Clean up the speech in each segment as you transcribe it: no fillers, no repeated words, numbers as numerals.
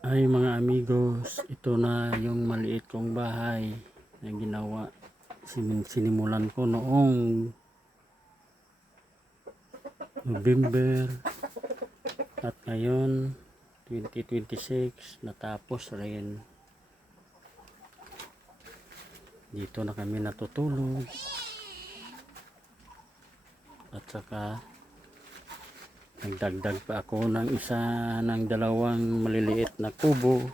Ay mga amigos, ito na yung maliit kong bahay na ginawa. Sinimulan ko noong November at ngayon 2026 natapos rin. Dito na kami natutulog at saka nagdagdag pa ako ng isa ng dalawang maliliit na kubo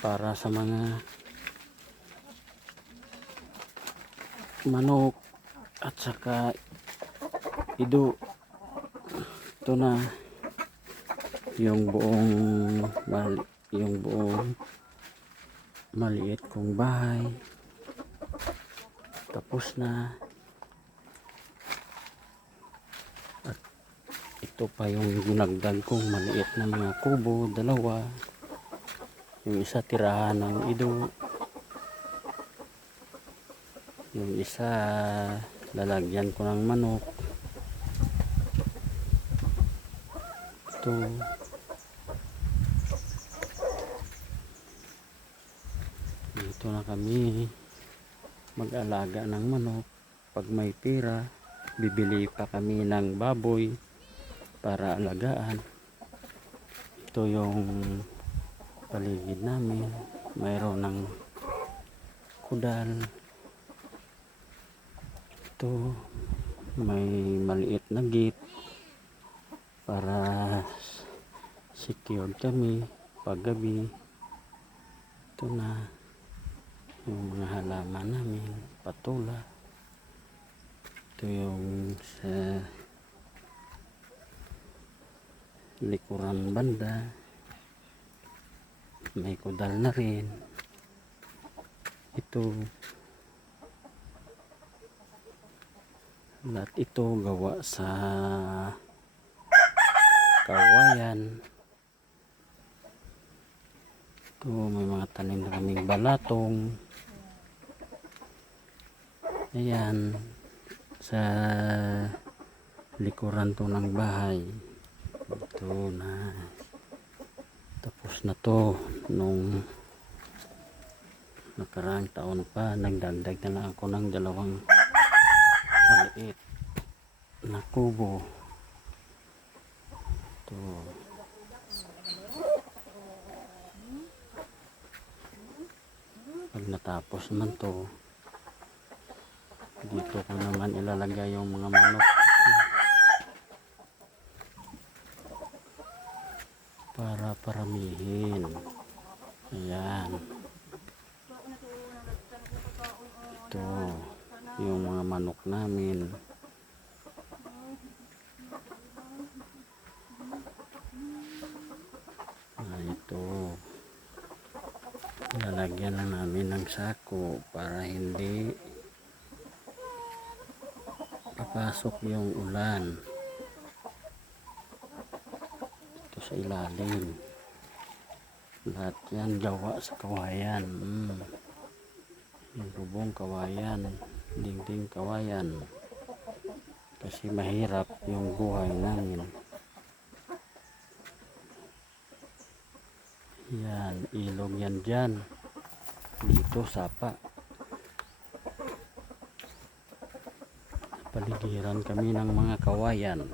para sa mga manok at saka ido. Ito na yung buong maliit kong bahay, tapos na. At ito pa yung ginagdag kong maliit na mga kubo, dalawa. Yung isa tirahan ng ido, yung isa lalagyan ko ng manok. Ito dito na kami mag-alaga ng manok. Pag may pira, bibili pa kami ng baboy para alagaan. Ito yung paligid namin, mayroon ng kudal. Ito may maliit na gate para secured kami pag gabi. Ito na yung mga halaman namin, patula. Ito yung sa likuran banda, may kudal na rin. Ito lahat ito gawa sa kawayan. Ito may mga tanim na kaming balatong. Ayan, sa likuran to ng bahay. Ito na, tapos na to. Nung nakaraang taon pa, nagdagdag na lang ako ng dalawang maliit na kubo. Ito pag natapos naman to, dito ko naman ilalagay yung mga manok para paramihin. Ayan, ito yung mga manok namin. Ito lalagyan na namin ng sako para hindi papasok yung ulan. Ito sa ilalim, lahat yan gawa sa kawayan. Yung bubong kawayan, dingding kawayan, kasi mahirap yung buhay namin. Yan, ilog yan dyan. Dito sapa. Paligiran kami ng mga kawayan.